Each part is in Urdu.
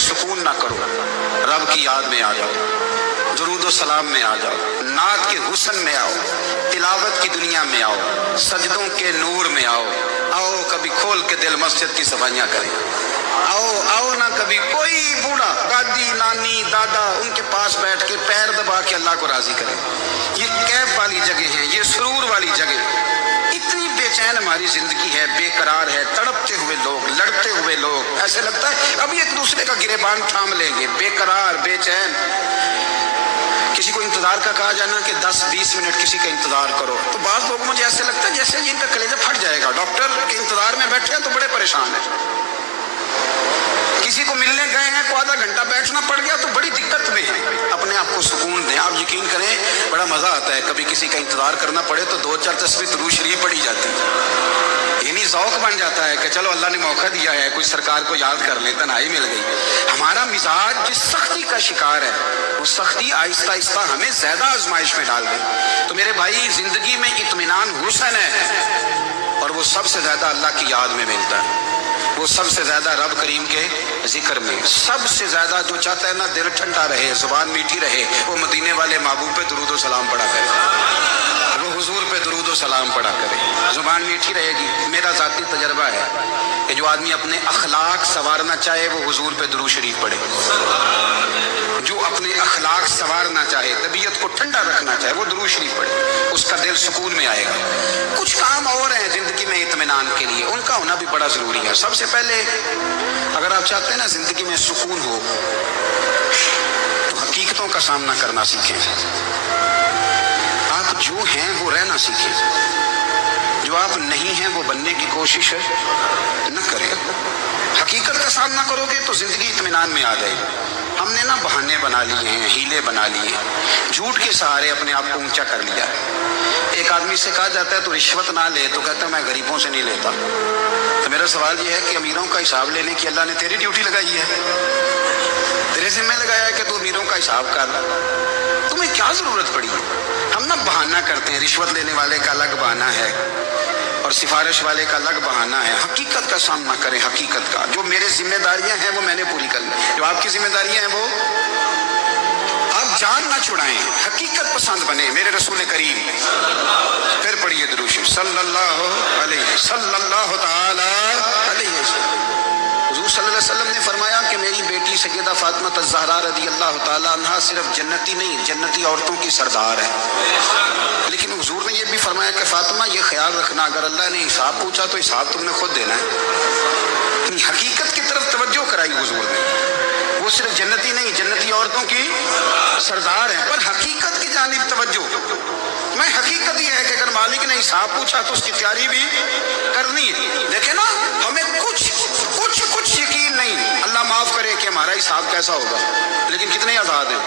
سکون نہ کرو، رب کی یاد میں آ جاؤ، درود و سلام میں آ جاؤ، نعت کے حسن میں آؤ، تلاوت کی دنیا میں آؤ، سجدوں کے نور میں آؤ، آؤ کبھی کھول کے دل مسجد کی صفائیاں کریں، آؤ نہ کبھی کوئی بوڑھا، دادی، نانی، دادا ان کے پاس بیٹھ کے پیر دبا کے اللہ کو راضی کریں۔ یہ کیف والی جگہ ہیں، یہ سرور والی جگہ۔ اتنی بے چین ہماری زندگی ہے، بے قرار ہے، تڑپتے ہوئے لوگ، لڑتے ہوئے لوگ، ایسے لگتا ہے ابھی ایک دوسرے کا گریبان تھام لیں گے، بے قرار، بے چین۔ کسی کو انتظار کا کہا جانا کہ 10-20 منٹ کسی کا انتظار کرو، تو بعض لوگ مجھے ایسے لگتا ہے جیسے ان کا کلیجہ پھٹ جائے گا، ڈاکٹر کے انتظار میں بیٹھے ہیں تو بڑے پریشان ہیں۔ کسی کو ملنے گئے ہیں کو آدھا گھنٹہ بیٹھنا پڑ گیا تو بڑی دقت میں ہے۔ اپنے آپ کو سکون دیں۔ آپ یقین کریں بڑا مزہ آتا ہے، کبھی کسی کا انتظار کرنا پڑے تو 2-4 تصویر درود شریف پڑھی جاتی ہے، یعنی ذوق بن جاتا ہے کہ چلو اللہ نے موقع دیا ہے، کوئی سرکار کو یاد کر لیں، تنہائی مل گئی۔ ہمارا مزاج جس سختی کا شکار ہے، وہ سختی آہستہ آہستہ ہمیں زیادہ آزمائش میں ڈال گئی۔ تو میرے بھائی، زندگی میں اطمینان حسن ہے، اور وہ سب سے زیادہ اللہ کی یاد میں ملتا ہے، وہ سب سے زیادہ رب کریم کے ذکر میں، سب سے زیادہ جو چاہتا ہے نا دل ٹھنڈا رہے، زبان میٹھی رہے، وہ مدینے والے محبوب پہ درود و سلام پڑھا کرے، وہ حضور پہ درود و سلام پڑھا کرے، زبان میٹھی رہے گی۔ میرا ذاتی تجربہ ہے کہ جو آدمی اپنے اخلاق سنوارنا چاہے وہ حضور پہ درود شریف پڑھے، جو اپنے اخلاق سنوارنا چاہے، طبیعت کو ٹھنڈا رکھنا چاہے، وہ درود شریف پڑھے، اس کا دل سکون میں آئے گا۔ کچھ کام اور ہیں زندگی میں اطمینان کے لیے، ان کا ہونا بھی بڑا ضروری ہے۔ سب سے پہلے اگر آپ چاہتے ہیں نا زندگی میں سکون ہو، تو حقیقتوں کا سامنا کرنا سیکھیں۔ آپ جو ہیں وہ رہنا سیکھیں، جو آپ نہیں ہیں وہ بننے کی کوشش نہ کریں۔ حقیقت کا سامنا کرو گے تو زندگی اطمینان میں آ جائے گی۔ ہم نے نا بہانے بنا لیے ہیں، ہیلے بنا لیے ہیں، جھوٹ کے سہارے اپنے آپ کو اونچا کر لیا۔ ایک آدمی سے کہا جاتا ہے تو رشوت نہ لے، تو کہتا ہے میں غریبوں سے نہیں لیتا۔ تو میرا سوال یہ ہے کہ امیروں کا حساب لینے کی اللہ نے تیری ڈیوٹی لگائی ہے، تیرے ذمہ لگایا ہے کہ تو امیروں کا حساب کر، تمہیں کیا ضرورت پڑی ہے؟ ہم نا بہانہ کرتے ہیں، رشوت لینے والے کا الگ بہانہ ہے اور سفارش والے کا الگ بہانہ ہے۔ حقیقت کا سامنا کریں، حقیقت کا، جو میرے ذمہ داریاں ہیں وہ میں نے پوری کر لی، جو آپ کی ذمہ داریاں ہیں وہ آپ جان نہ چھڑائیں، حقیقت پسند بنے۔ میرے رسول کریم، پھر پڑھیے درود شریف، صلی اللہ تعالی علیہ وسلم۔ حضور صلی اللہ علیہ وسلم نے فرمایا کہ میری بیٹی سیدہ فاطمہ الزہرا رضی اللہ تعالی عنہا صرف جنتی نہیں، جنتی عورتوں کی سردار ہے۔ لیکن حضور نے یہ بھی فرمایا کہ فاطمہ یہ خیال رکھنا اگر اللہ نے حساب پوچھا تو حساب تم نے خود دینا ہے۔ حقیقت کی طرف توجہ کرائی حضور نے، وہ صرف جنتی نہیں، جنتی عورتوں کی سردار ہیں، پر حقیقت کی جانب توجہ۔ میں حقیقت یہ ہے کہ اگر مالک نے حساب پوچھا تو اس کی تیاری بھی کرنی ہے۔ دیکھیں نا، ہمیں کچھ یقین نہیں، اللہ معاف کرے کہ ہمارا حساب کیسا ہوگا، لیکن کتنے آزاد ہیں۔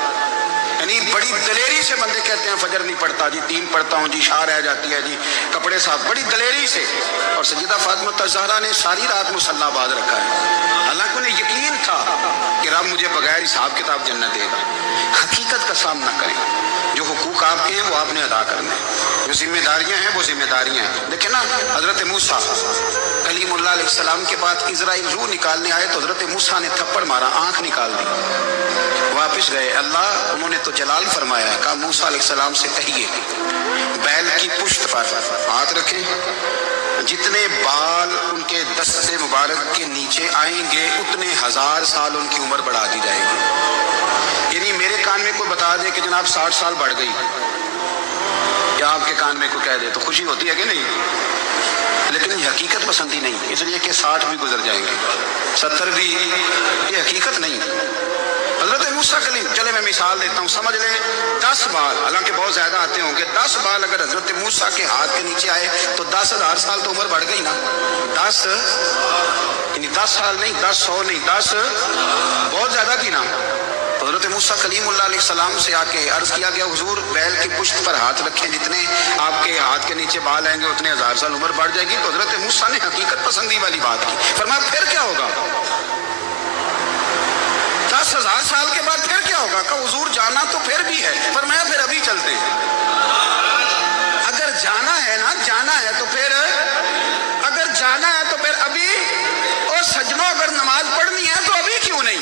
یعنی بڑی دلیری سے بندے کہتے ہیں فجر نہیں پڑھتا جی، 3 پڑھتا ہوں جی، شاہ رہ جاتی ہے جی، کپڑے صاف، بڑی دلیری سے۔ اور سیدہ فاطمہ الزہرا نے ساری رات مصلی باز رکھا ہے، حالانکہ انہیں یقین تھا کہ رب مجھے بغیر حساب کتاب جنت دے گا۔ حقیقت کا سامنا کریں، جو حقوق آپ کے ہیں وہ آپ نے ادا کرنے ہیں، جو ذمہ داریاں ہیں وہ ذمہ داریاں ہیں۔ دیکھیں نا، حضرت موسیٰ کلیم اللہ علیہ السلام کے بعد اسرائیل روح نکالنے آئے تو حضرت موسیٰ نے تھپڑ مارا، آنکھ نکال دی، واپس گئے۔ اللہ انہوں نے تو جلال فرمایا، کہا موسیٰ علیہ السلام سے کہیے بیل کی پشت پر ہاتھ رکھیں، جتنے بال ان کے دستے مبارک کے نیچے آئیں گے اتنے 1000 سال ان کی عمر بڑھا دی جائے گی۔ یعنی میرے کان میں کوئی بتا دے کہ جناب 60 سال بڑھ گئی، یا آپ کے کان میں کوئی کہہ دے تو خوشی ہوتی ہے کہ نہیں؟ لیکن یہ حقیقت پسندی نہیں، اس لیے کہ 60 بھی گزر جائیں گے، 70 بھی، یہ حقیقت نہیں۔ حضرت موسیٰ کلیم، چلے میں مثال دیتا ہوں، سمجھ لیں 10 بال، حالانکہ بہت زیادہ آتے ہوں گے، 10 بال اگر حضرت موسیٰ کے ہاتھ کے نیچے آئے تو 10,000 سال تو عمر بڑھ گئی نا۔ 10 یعنی 10 سال نہیں، 10 100 نہیں، 10 بہت زیادہ کی نا۔ تو حضرت موسیٰ کلیم اللہ علیہ السلام سے آ کے عرض کیا گیا، حضور بیل کی پشت پر ہاتھ رکھیں، جتنے آپ کے ہاتھ کے نیچے بال آئیں گے اتنے 1000 سال عمر بڑھ جائے گی۔ تو حضرت موسیٰ نے حقیقت پسندی والی بات کی، فرمایا پھر کیا ہوگا؟ 10,000 سال کے بعد پھر کیا ہوگا؟ کہ حضور جانا تو پھر بھی ہے، فرمایا پھر ابھی چلتے ہیں۔ اگر جانا ہے نا، جانا ہے تو پھر، اگر جانا ہے تو پھر ابھی، اور سجنوں اگر نماز پڑھنی ہے تو ابھی کیوں نہیں؟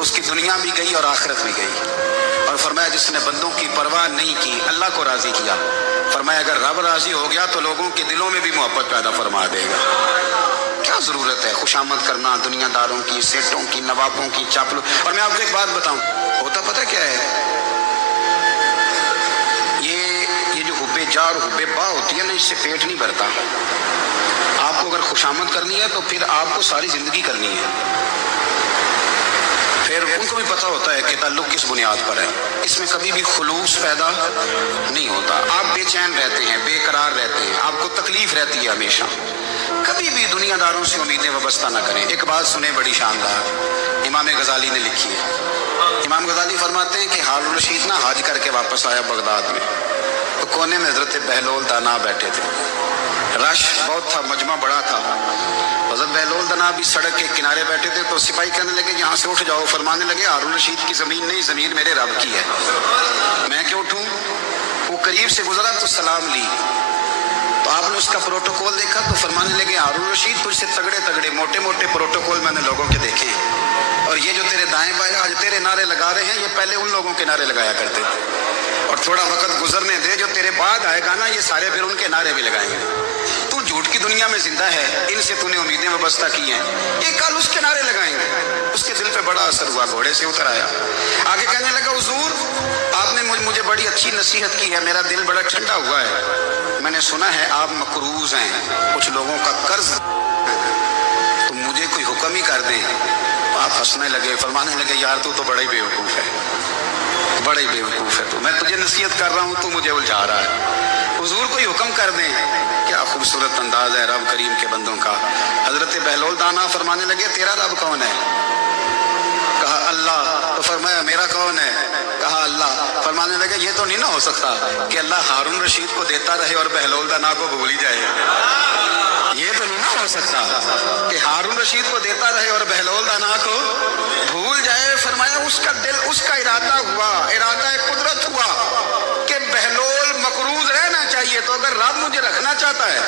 اس کی دنیا بھی گئی اور آخرت بھی گئی۔ اور فرمایا جس نے بندوں کی پرواہ نہیں کی اللہ کو راضی کیا، فرمایا اگر رب راضی ہو گیا تو لوگوں کے دلوں میں بھی محبت پیدا فرما دے گا۔ کیا ضرورت ہے خوشامد کرنا دنیا داروں کی، سیٹوں کی، نوابوں کی، چاپلوں۔ اور میں آپ کو ایک بات بتاؤں، ہوتا پتہ کیا ہے، یہ جو حب جا اور حب با ہوتی ہے نا، اس سے پیٹ نہیں بھرتا۔ آپ کو اگر خوشامد کرنی ہے تو پھر آپ کو ساری زندگی کرنی ہے۔ پھر ان کو بھی پتہ ہوتا ہے کہ تعلق کس بنیاد پر ہے، اس میں کبھی بھی خلوص پیدا نہیں ہوتا۔ آپ بے چین رہتے ہیں، بے قرار رہتے ہیں، آپ کو تکلیف رہتی ہے ہمیشہ۔ کبھی بھی دنیا داروں سے امیدیں وابستہ نہ کریں۔ ایک بات سنیں بڑی شاندار، امام غزالی نے لکھی ہے۔ امام غزالی فرماتے ہیں کہ ہارون رشید نہ حج کر کے واپس آیا بغداد میں، تو کونے میں حضرت بہلول دانا بیٹھے تھے، رش بہت تھا، مجمع بڑا تھا۔ حضرت بہلول دانا بھی سڑک کے کنارے بیٹھے تھے، تو سپاہی کہنے لگے یہاں سے اٹھ جاؤ۔ فرمانے لگے ہارون رشید کی زمین نہیں، زمین میرے رب کی ہے، میں کیوں اٹھوں؟ وہ قریب سے گزرا تو سلام لی، تو آپ نے اس کا پروٹوکول دیکھا تو فرمانے لگے ہارون رشید تجھ سے تگڑے تگڑے موٹے موٹے پروٹوکول میں نے لوگوں کے دیکھے ہیں، اور یہ جو تیرے دائیں بائیں آج تیرے نعرے لگا رہے ہیں، یہ پہلے ان لوگوں کے نعرے لگایا کرتے تھے، اور تھوڑا وقت گزرنے دے، جو تیرے بعد آئے گا نا یہ سارے پھر ان کے نعرے بھی لگائیں گے۔ تو جھوٹ کی دنیا میں زندہ ہے، ان سے تو نے امیدیں وابستہ کی ہیں، یہ کل اس کے نعرے لگائیں گے۔ اس کے دل پہ بڑا اثر ہوا، گھوڑے سے اتر آیا، آگے کہنے لگا حضور آپ نے مجھے بڑی اچھی نصیحت کی ہے، میرا دل بڑا ٹھنڈا ہوا ہے، میں نے سنا ہے آپ مقروض ہیں، کچھ لوگوں کا قرض، تو مجھے کوئی حکم ہی کر دیں۔ آپ ہنسنے لگے، فرمانے لگے یار تو بڑا ہی بیوقوف ہے، بڑا ہی بیوقوف ہے، تو میں تجھے نصیحت کر رہا ہوں تو مجھے الجھا رہا ہے، حضور کوئی حکم کر دیں۔ کیا خوبصورت انداز ہے رب کریم کے بندوں کا۔ حضرت بہلول دانا فرمانے لگے تیرا رب کون ہے؟ کہا اللہ۔ تو فرمایا میرا کون ہے؟ کہا اللہ۔ فرمانے لگے یہ تو نہیں نہ ہو سکتا کہ اللہ ہارون رشید کو دیتا رہے اور بہلول دانا کو بھول ہی جائے، یہ تو نہیں نہ ہو سکتا کہ ہارون رشید کو دیتا رہے اور بہلول دانا کو بھول جائے۔ فرمایا اس کا دل، اس کا ارادہ ہوا، ارادہ قدرت ہوا کہ بہلول مقروض رہنا چاہیے، تو اگر رب مجھے رکھنا چاہتا ہے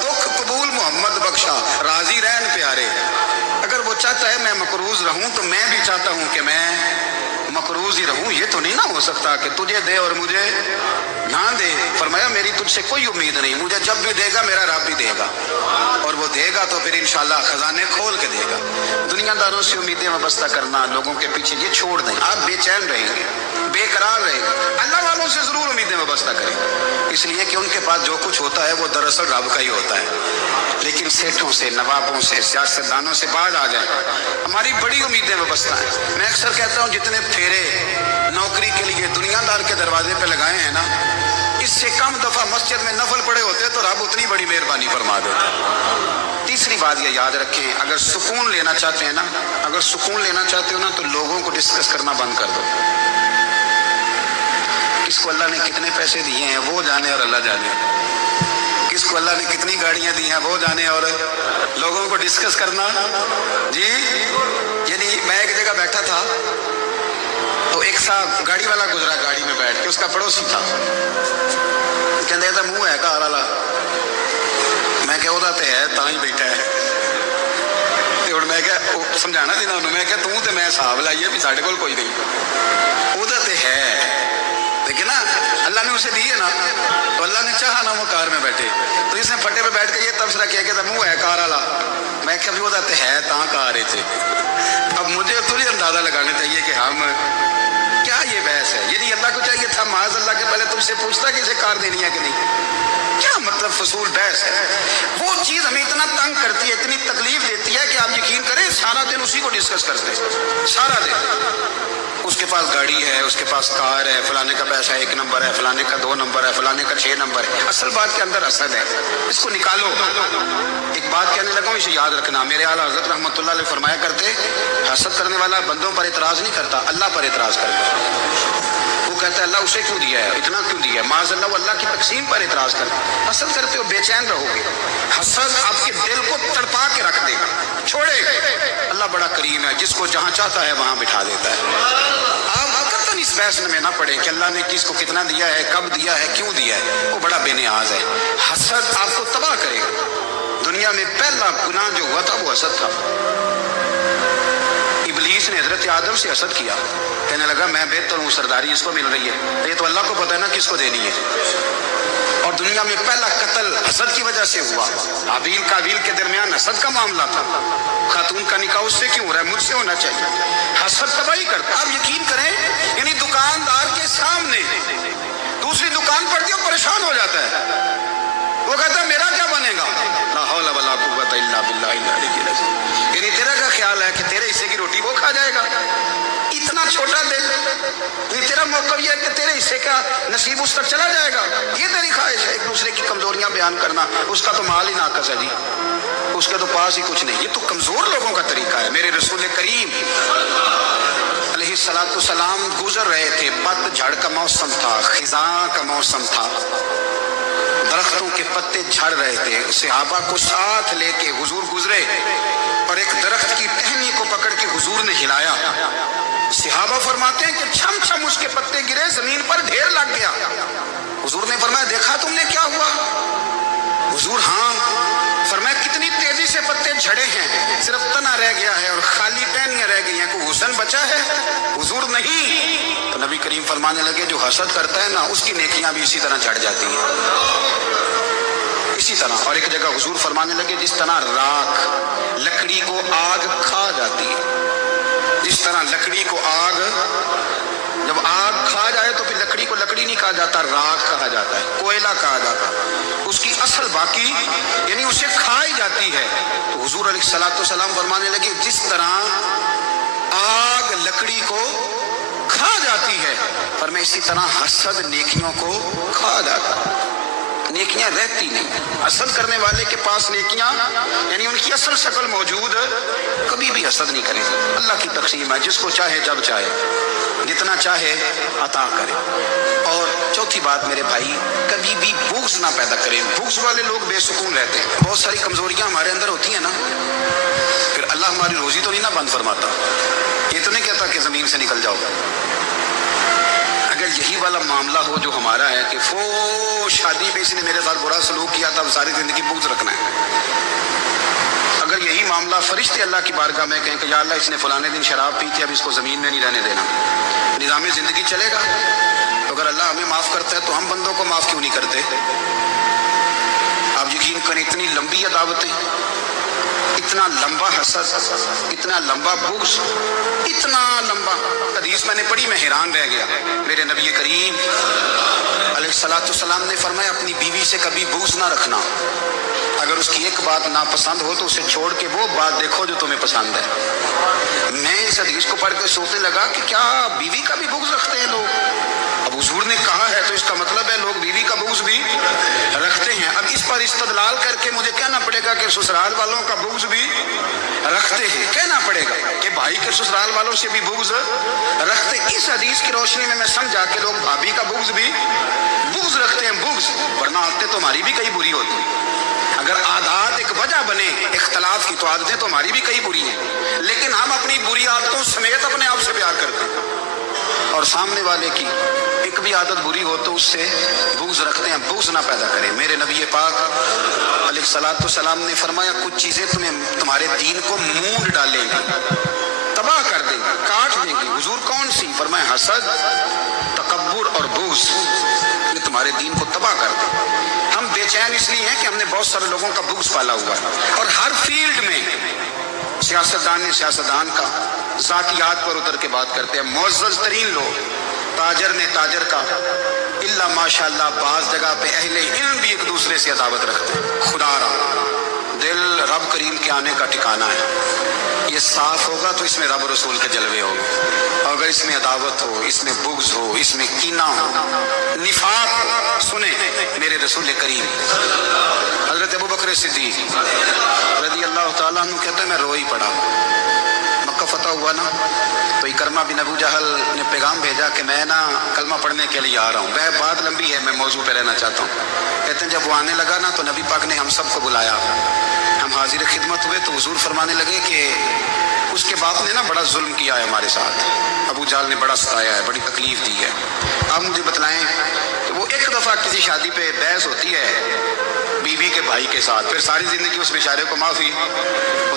دکھ قبول محمد بخشا راضی رہن پیارے، اگر وہ چاہتا ہے میں مقروض رہوں تو میں بھی چاہتا ہوں کہ میں مقروض ہی رہوں، یہ تو نہیں نہ ہو سکتا کہ تجھے دے اور مجھے نہ دے۔ فرمایا میری تجھ سے کوئی امید نہیں، مجھے جب بھی دے گا میرا رب بھی دے گا، اور وہ دے گا تو پھر انشاءاللہ خزانے کھول کے دے گا۔ دنیا داروں سے امیدیں وابستہ کرنا، لوگوں کے پیچھے، یہ چھوڑ دیں، آپ بے چین رہیں گے، بے قرار رہیں گے۔ اللہ والوں سے ضرور امیدیں وابستہ کریں، اس لیے کہ ان کے پاس جو کچھ ہوتا ہے وہ دراصل رب کا ہی ہوتا ہے، لیکن سیٹھوں سے، نوابوں سے، سیاستدانوں سے باز آ جائیں، ہماری بڑی امیدیں وابستہ ہیں۔ میں اکثر کہتا ہوں جتنے پھیرے نوکری کے لیے دنیا دار کے دروازے پہ لگائے ہیں نا، اس سے کم دفعہ مسجد میں نفل پڑے ہوتے تو رب اتنی بڑی مہربانی فرما دیتا۔ تیسری بات یہ یاد رکھیں، اگر سکون لینا چاہتے ہیں نا، اگر سکون لینا چاہتے ہو نا تو لوگوں کو ڈسکس کرنا بند کر دو۔ کس کو اللہ نے کتنے پیسے دیے ہیں وہ جانے اور اللہ جانے، کس کو اللہ نے کتنی گاڑیاں دی ہیں وہ جانے، اور لوگوں کو ڈسکس کرنا جی۔ یعنی میں ایک جگہ بیٹھا تھا تو ایک صاحب گاڑی والا گزرا، گاڑی میں بیٹھ کے، اس کا پڑوسی تھا، کہنے تھا منہ ہے گھر والا، میں کہ وہ تے ہے تا ہی بیٹھا ہے، تے ہن میں کہ سمجھانا دینا انہوں، میں کہ تو تے میں حساب لائیے بھی ساڈے کول کوئی نہیں، وہ تے ہے، لیکن نا اللہ نے اسے دی ہے نا، تو اللہ نے چاہا نا وہ کار میں بیٹھے، تو اس نے پھٹے پہ بیٹھ کے یہ تبصرہ کیا کہ منہ ہے کار والا، میں کہ وہ تے ہے تا کار رہے تھے۔ اب مجھے تھوڑی اندازہ لگانا چاہیے کہ ہم کیا یہ بحث ہے، یعنی اللہ کو چاہیے تھا معاذ اللہ کے پہلے تم سے پوچھتا کہ اسے کار دینی ہے کہ نہیں، کیا مطلب فضول بحث ہے۔ وہ چیز ہمیں اتنا تنگ کرتی ہے، اتنی تکلیف دیتی ہے کہ آپ یقین کریں سارا دن اسی کو ڈسکس کرتے ہیں، سارا دن اس کے پاس گاڑی ہے، اس کے پاس کار ہے، فلانے کا پیسہ 1 نمبر ہے، فلانے کا 2 نمبر ہے، فلانے کا 6 نمبر ہے۔ اصل بات کے اندر حسد ہے، اس کو نکالو۔ ایک بات کہنے لگا ہوں، اسے یاد رکھنا، میرے اعلیٰ حضرت رحمۃ اللہ علیہ فرمایا کرتے حسد کرنے والا بندوں پر اعتراض نہیں کرتا، اللہ پر اعتراض کرتا۔ وہ کہتا ہے اللہ اسے کیوں دیا ہے، اتنا کیوں دیا ہے، معاذ اللہ وہ اللہ کی تقسیم پر اعتراض کرتا ہے۔ حسد کرتے ہو بے چین رہو گے، حسد آپ کے دل کو تڑپا کے رکھ دے گا، چھوڑے گا۔ اللہ بڑا کریم ہے، جس کو جہاں چاہتا ہے وہاں بٹھا دیتا ہے۔ آپ قطعاً اس بحث میں نہ پڑے کہ اللہ نے کس کو کتنا دیا ہے، کب دیا ہے، کیوں دیا ہے، وہ بڑا بے نیاز ہے۔ حسد آپ کو تباہ کرے گا۔ دنیا میں پہلا گناہ جو ہوا تھا وہ حسد تھا۔ ابلیس ابلیس نے حضرت آدم سے حسد کیا، کہنے لگا میں بہتر ہوں، سرداری اس کو مل رہی ہے، یہ تو اللہ کو پتہ ہے نا کس کو دینی ہے۔ اور دنیا میں پہلا قتل حسد کی وجہ سے ہوا، حابیل قابیل کے درمیان حسد کا معاملہ تھا، خاتون کا نکاح اس سے کیوں ہو رہا ہے، مجھ سے ہونا چاہیے۔ حسد تباہی کرتا، آپ یقین کریں، یعنی دکاندار کے سامنے دوسری دکان پڑتی ہے اور پریشان ہو جاتا ہے، وہ کہتا ہے میرا کیا بنے گا، لا حول ولا قوت الا باللہ العلی العظیم، یعنی تیرا کیا خیال ہے کہ تیرے حصے کی روٹی وہ کھا جائے گا، اتنا چھوٹا دل، یعنی تیرا موقع یہ ہے کہ تیرے حصے کا نصیب اس تک چلا جائے گا، یہ تیری خواہش ہے۔ ایک دوسرے کی کمزوریاں بیان کرنا، اس کا تو مال ہی ناقص ہے جی، اس کے تو پاس ہی کچھ نہیں، یہ تو کمزور لوگوں کا طریقہ ہے۔ میرے رسول کریم علیہ الصلوۃ والسلام گزر رہے تھے، پت جھڑ کا موسم تھا، خزاں کا موسم تھا، درختوں کے پتے جھڑ رہے تھے، صحابہ کو ساتھ لے کے حضور گزرے اور ایک درخت کی ٹہنی کو پکڑ کے حضور نے ہلایا، صحابہ فرماتے ہیں کہ چھم چھم اس کے پتے گرے، زمین پر ڈھیر لگ گیا، حضور نے فرمایا دیکھا تم نے کیا ہوا، حضور ہاں، فرمایا کتنی تیزی سے پتے جھڑے ہیں، صرف تنا رہ گیا ہے اور خالی ٹہنیاں رہ گئی ہیں، کوئی حسن بچا ہے، حضور نہیں۔ تو نبی کریم فرمانے لگے جو حسد کرتا ہے نا اس کی نیکیاں بھی اسی طرح جھڑ جاتی ہیں، اسی طرح۔ اور ایک جگہ حضور فرمانے لگے جس طرح راکھ لکڑی کو آگ کھا جاتی ہے، جس طرح لکڑی کو آگ، جب آگ کھا جائے تو پھر لکڑی کو لکڑی نہیں کہا جاتا، راکھ کہا جاتا ہے، کوئلہ کہا جاتا ہے، اس کی اصل باقی یعنی اسے کھائی جاتی ہے۔ تو حضور علیہ الصلوۃ والسلام فرمانے لگے جس طرح آگ لکڑی کو کھا جاتی ہے، فرمایا اسی طرح حسد نیکیوں کو کھا جاتا ہے، نیکیاں رہتی نہیں۔ حسد کرنے والے کے پاس نیکیاں یعنی ان کی اصل شکل موجود، کبھی بھی حسد نہیں کرے، اللہ کی تقسیم ہے، جس کو چاہے جب چاہے جتنا چاہے عطا کرے۔ اور چوتھی بات میرے بھائی، کبھی بھی بغض نہ پیدا کریں، بغض والے لوگ بے سکون رہتے ہیں، بہت ساری کمزوریاں ہمارے اندر ہوتی ہیں نا، پھر اللہ ہماری روزی تو نہیں نہ بند فرماتا، یہ تو نہیں کہتا کہ زمین سے نکل جاؤ۔ اگر یہی والا معاملہ ہو جو ہمارا ہے کہ شادی پہ اس نے میرے ساتھ برا سلوک کیا تھا، اب ساری زندگی بغض رکھنا ہے، اگر یہی معاملہ فرشتے اللہ کی بارگاہ میں کہیں کہ یا اللہ اس نے فلانے دن شراب پی تھی، اب اس کو زمین میں نہیں رہنے دینا، نظام زندگی چلے گا؟ تو اگر اللہ ہمیں معاف کرتا ہے تو ہم بندوں کو معاف کیوں نہیں کرتے؟ آپ یقین کریں اتنی لمبی عداوتیں، اتنا لمبا حسد، اتنا لمبا بغض، اتنا لمبا، حدیث میں نے پڑھی میں حیران رہ گیا، میرے نبی کریم علیہ الصلوۃ والسلام نے فرمایا اپنی بیوی سے کبھی بغض نہ رکھنا، اگر اس کی ایک بات ناپسند ہو تو اسے چھوڑ کے وہ بات دیکھو جو تمہیں پسند ہے۔ میں اس حدیث کو پڑھ کے سوچنے لگا کہ کیا بیوی کا بھی بغض رکھتے ہیں لوگ؟ اب حضور نے کہا ہے تو اس کا مطلب ہے لوگ بیوی کا بغض بھی رکھتے ہیں۔ اب اس پر استدلال کر کے مجھے کہنا پڑے گا کہ سسرال والوں کا بغض بھی رکھتے ہیں، کہنا پڑے گا کہ بھائی کے سسرال والوں سے بھی بغض رکھتے ہیں۔ اس حدیث کی روشنی میں سمجھا کہ لوگ بھابھی کا بغض بھی بغض رکھتے ہیں، بغض، ورنہ عادتیں تو ہماری بھی کئی بری ہوتی ہیں۔ اگر عادات ایک وجہ بنے اختلاف کی تو عادتیں تو ہماری بھی کئی بری ہیں، لیکن ہم اپنی بری عادتوں سمیت اپنے آپ سے پیار کرتے ہیں، اور سامنے والے کی ایک بھی عادت بری ہو تو اس سے بغض رکھتے ہیں۔ بغض نہ پیدا کریں۔ میرے نبی پاک علیہ الصلوۃ والسلام نے فرمایا کچھ چیزیں تمہارے دین کو مونڈ ڈالیں گی، تباہ کر دیں گی، کاٹ دیں گی۔ حضور کون سی؟ فرمایا حسد، تکبر اور بغض، یہ تمہارے دین کو تباہ کر دیں۔ ہم بے چین اس لیے ہیں کہ ہم نے بہت سارے لوگوں کا بغض پالا ہوا ہے، اور ہر فیلڈ میں سیاستدان نے سیاستدان کا، ذاتیات پر اتر کے بات کرتے ہیں، معزز ترین لوگ، تاجر نے تاجر کا، الا ماشاء اللہ بعض جگہ پہ اہل علم بھی ایک دوسرے سے عداوت رکھتے ہیں۔ خدا را دل رب کریم کے آنے کا ٹھکانہ ہے، یہ صاف ہوگا تو اس میں رب رسول کے جلوے ہوں گے، اور اگر اس میں عداوت ہو، اس میں بغض ہو، اس میں کینہ ہو، نفاق، سنیں میرے رسول کریم حضرت ابوبکر صدیق رضی اللہ تعالیٰ عنہ کہتے ہیں میں رو ہی پڑا، مکہ فتح ہوا نا تو اکرمہ بن ابو جہل نے پیغام بھیجا کہ میں نا کلمہ پڑھنے کے لیے آ رہا ہوں۔ بات لمبی ہے، میں موضوع پہ رہنا چاہتا ہوں۔ کہتے ہیں جب وہ آنے لگا نا تو نبی پاک نے ہم سب کو بلایا، ہم حاضر خدمت ہوئے تو حضور فرمانے لگے کہ اس کے باپ نے نا بڑا ظلم کیا ہے ہمارے ساتھ، ابو جہل نے بڑا ستایا ہے، بڑی تکلیف دی ہے، آپ مجھے بتلائیں کہ وہ ایک دفعہ کسی شادی پہ بحث ہوتی ہے بیوی کے بھائی کے ساتھ، پھر ساری زندگی اس بیچارے کو معافی، وہ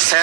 100